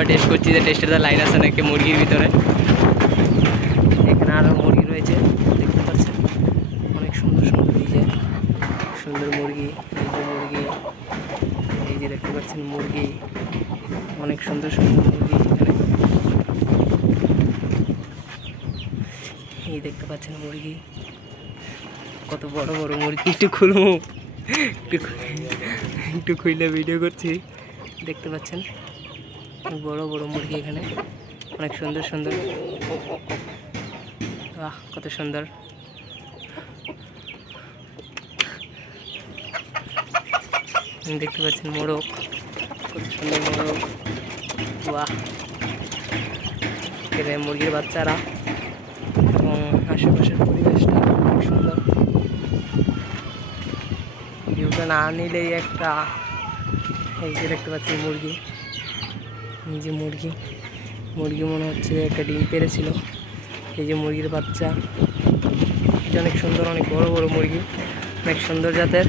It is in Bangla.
আবার টেস্ট করছি যে টেস্টের লাইন আছে নাকি মুরগির ভিতরে। এখানে আরও মুরগি রয়েছে দেখতে পাচ্ছেন, অনেক সুন্দর সুন্দর। এই যে সুন্দর মুরগি, এই যে মুরগি, এই যে দেখতে পাচ্ছেন মুরগি, অনেক সুন্দর সুন্দর মুরগি এখানে। এই দেখতে পাচ্ছেন মুরগি, কত বড় বড় মুরগি। একটু খুলবো, একটু খুলে ভিডিও করছি। দেখতে পাচ্ছেন বড় বড় মুরগি এখানে, অনেক সুন্দর সুন্দর। বাহ, কত সুন্দর। দেখতে পাচ্ছেন মোরগ, কত সুন্দর মোরগ। বাহ, এখানে মুরগির বাচ্চারা এবং আশেপাশের পরিবেশটা অনেক সুন্দর। ভিউটা না নিলেই একটা। এই যে দেখতে পাচ্ছি মুরগি, এই যে মুরগি, মুরগি মনে হচ্ছে একটা ডিম পেড়েছিল। এই যে মুরগির বাচ্চা, এটা অনেক সুন্দর, অনেক বড় বড় মুরগি, অনেক সুন্দর জাতের।